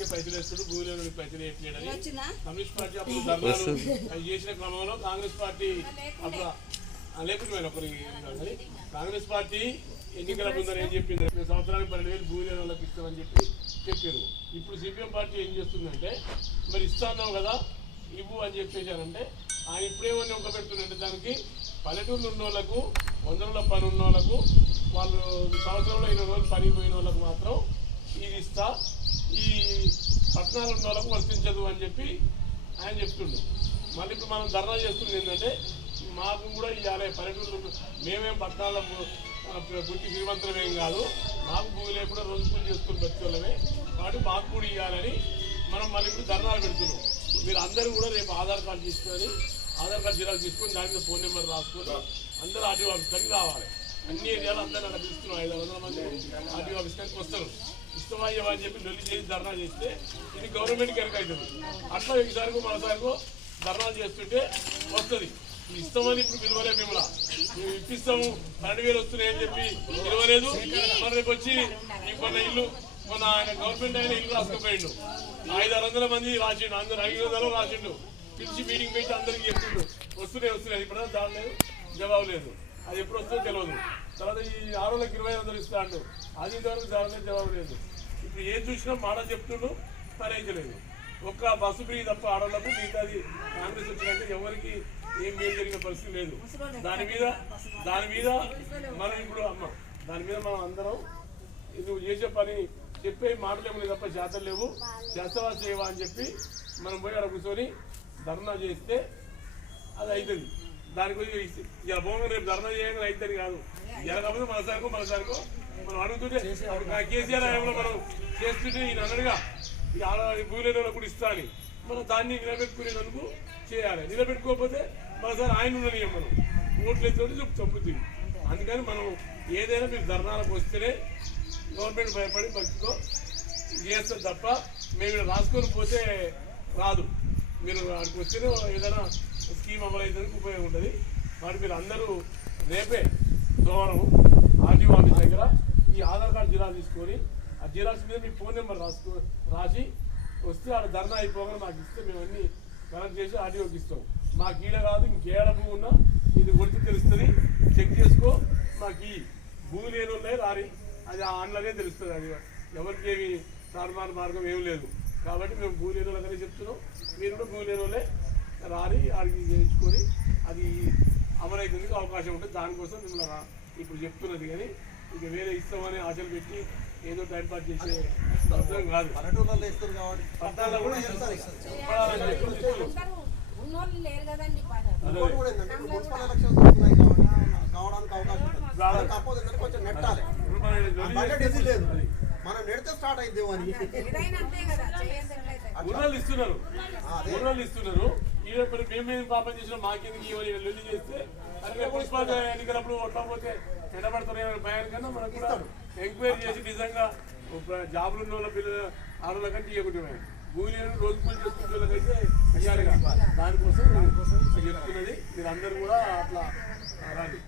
ఊరికే పైసలు వేస్తాడు భూమి లేని పైసలు వేయట్లేడని కమ్యూనిస్ట్ పార్టీ అప్పుడు ధర్నాలు అవి చేసిన క్రమంలో కాంగ్రెస్ పార్టీ అప్పుడు ఆ, లేకుండా ఒకరి కానీ కాంగ్రెస్ పార్టీ ఎన్నికల ముందర ఏం చెప్పింది? సంవత్సరానికి పన్నెండు వేలు భూమి లేని వాళ్ళకి ఇస్తామని చెప్పి చెప్పారు. ఇప్పుడు సిపిఎం పార్టీ ఏం చేస్తుందంటే మరి ఇస్తాన్నావు కదా ఇవ్వు అని చెప్పేశారంటే ఆయన ఇప్పుడేమని ఒక పెడుతుందంటే దానికి పల్లెటూళ్ళు ఉన్న వాళ్ళకు వంద రోజుల పని ఉన్న వాళ్ళకు వాళ్ళు సంవత్సరంలో ఇరవై రోజులు పని పోయిన వాళ్ళకు మాత్రం ఇది ఇస్తా ఈ పట్టణాలు ఉన్న వాళ్ళకు వర్తించదు అని చెప్పి ఆయన చెప్తుండు. మళ్ళీ ఇప్పుడు మనం ధర్నా చేస్తుంది ఏంటంటే మాకు కూడా ఇవ్వాలి పల్లెటూళ్ళు మేమేం పట్టణాల పుట్టి శ్రీమంతులమేం కాదు. మాకు భూమి లేకుండా రోజు పూజ చేసుకుని బతికోళ్ళమే కాబట్టి మాకు కూడా ఇవ్వాలని మనం మళ్ళీ ఇప్పుడు ధర్నాలు పెడుతున్నాం. మీరు అందరూ కూడా రేపు ఆధార్ కార్డు తీసుకొని ఆధార్ కార్డు జిరాక్స్ తీసుకొని దాని మీద ఫోన్ నెంబర్ రాసుకొని అందరూ ఆర్టీఓ ఆఫీస్ కాడికి రావాలి. అన్ని ఏరియాలో అందరూ అక్కడ పిలుస్తున్నాం ఐదు వందల మంది ఆర్టీఓ ఆఫీస్ కాడికి వస్తారు. ఇష్టమయ్యా అని చెప్పి లొల్లి చేసి ధర్నా చేస్తే ఇది గవర్నమెంట్ కనుక అవుతుంది. అట్లా ఈసారికో మనసారికో ధర్నాలు చేస్తుంటే వస్తుంది. ఇస్తామని ఇప్పుడు పిలవలే మిమ్మల్ని. మేము ఇప్పిస్తాము. పన్నెండు వేలు వస్తున్నాయని చెప్పి పిలవలేదు. మన రేపు వచ్చి ఈ కొన్న ఇల్లు మన ఆయన గవర్నమెంట్ ఆయన ఇల్లు రాసుకుపోయిండు. ఐదు ఆరు వందల మంది రాసిండు. అందరు ఐదు వందలు రాసిండు. పిలిచి మీటింగ్ పెట్టి అందరికి చెప్తుండు వస్తున్నాయి వస్తున్నాయి. ఇప్పుడు దాని లేదు. జవాబు లేదు. అది ఎప్పుడు వస్తుందో తెలియదు తర్వాత ఈ ఆరు వందలకి ఇరవై వందలు ఇస్తాడు అది ఇంతవరకు దాని జవాబు లేదు. ఇప్పుడు ఏం చూసినా మాట చెప్తుండు పనిచేయలేదు ఒక్క బస్సు ఫ్రీ తప్ప ఆడవాళ్ళకు మిగతాది కాంగ్రెస్ వచ్చినాక ఎవరికి ఏం మేలు జరిగిన పరిస్థితి లేదు. దాని మీద దాని మీద మనం ఇప్పుడు అమ్మ దాని మీద మనం అందరం ఇది నువ్వు చేసే పని చెప్పే మాటలేము లేదు తప్ప చేతలు లేవు. చేస్తావా చేయవా అని చెప్పి మనం పోయి అక్కడ కూర్చొని ధర్నా చేస్తే అది అవుతుంది దాని గురించి ఇలా భూమి రేపు ధర్నా చేయగానే అవుతుంది కాదు. ఇలా కాకపోతే మన సరుకు మన సరుకు. మనం అడుగుతుంటే కేసీఆర్ హయాంలో మనం చేస్తుంటే ఈయన అన్నడుగా ఈ ఆడ భూమిలో కూడా ఇస్తా అని. మనం దాన్ని నిలబెట్టుకునేందుకు చేయాలి. నిలబెట్టుకోకపోతే మనసారి ఆయన ఉండనియం మనం. ఓట్లు ఎత్తుకుంటే చెప్తాం బుద్ధి అందుకని మనం ఏదైనా మీరు ధర్నాలకు వస్తేనే గవర్నమెంట్ భయపడి భక్తితో చేస్తారు తప్ప మేము ఇక్కడ రాసుకొని పోతే రాదు. మీరు అక్కడికి వస్తేనే ఏదైనా స్కీమ్ అమలు ఉపయోగం ఉంటుంది. మరి మీరు అందరూ రేపే సోమవారం ఆర్టీఓ ఆఫీస్ దగ్గర ఈ ఆధార్ కార్డు జిరాక్స్ తీసుకొని ఆ జిరాక్స్ మీద మీ ఫోన్ నెంబర్ రాసుకో రాసి వస్తే ఆడ ధర్నా అయిపోగానే మాకు ఇస్తే మేము అన్నీ కలెక్ట్ చేసి ఆర్టీఓకి ఇస్తాం. మాకు ఈడ కాదు ఇంకేడ భూమి ఉన్నా ఇది కొడితే తెలుస్తుంది. చెక్ చేసుకో. మాకు ఈ భూమి లేని ఉన్నాయి రారి. అది ఆ ఆన్లనే తెలుస్తుంది. అది ఎవరికి ఏమి తారుమారు మార్గం ఏమి లేదు. కాబట్టి మేము భూమి లేని వాళ్ళకనే చెప్తున్నాం. మీరు కూడా భూమి లేని వాళ్ళే రారి ఆడికి చేయించుకొని అది అమలైతుందికి అవకాశం ఉంటుంది. దానికోసం మిమ్మల్ని రా- ఇప్పుడు చెప్తున్నది కానీ ఇక వేరే ఇస్తామని ఆశలు పెట్టి ఏదో టైం పాస్ చేసే అర్థం కాదు. పల్లెటూళ్ళలో ఇస్తారు కాబట్టి. కూడా కావడానికి అవకాశం కొంచెం నెట్టాలి. మనం నెడితే స్టార్ట్ అయింది అని. ఊళ్ళో ఇస్తున్నారు. ఊళ్ళో ఇస్తున్నారు. ఈ ఇప్పుడు మేమేం పాపం చేసినా మాకెందుకు ఇవ్వాలి లొల్లి చేస్తే? అరే మున్సిపాలిటీ ఎన్నికలప్పుడు ఓట్లపోతే ఎండబడుతున్నాయి భయం కన్నా మనకు కూడా ఎంక్వైరీ చేసి నిజంగా జాబులు ఉన్న వాళ్ళ పిల్లల ఆడల కంటే ఇవ్వకుంటున్నాయి భూమి లేని రోజు పూజ చేసుకునే వాళ్ళకైతే ఇవ్వాలిగా దానికోసం చెప్తున్నది. మీరు అందరూ కూడా అట్లా రాలి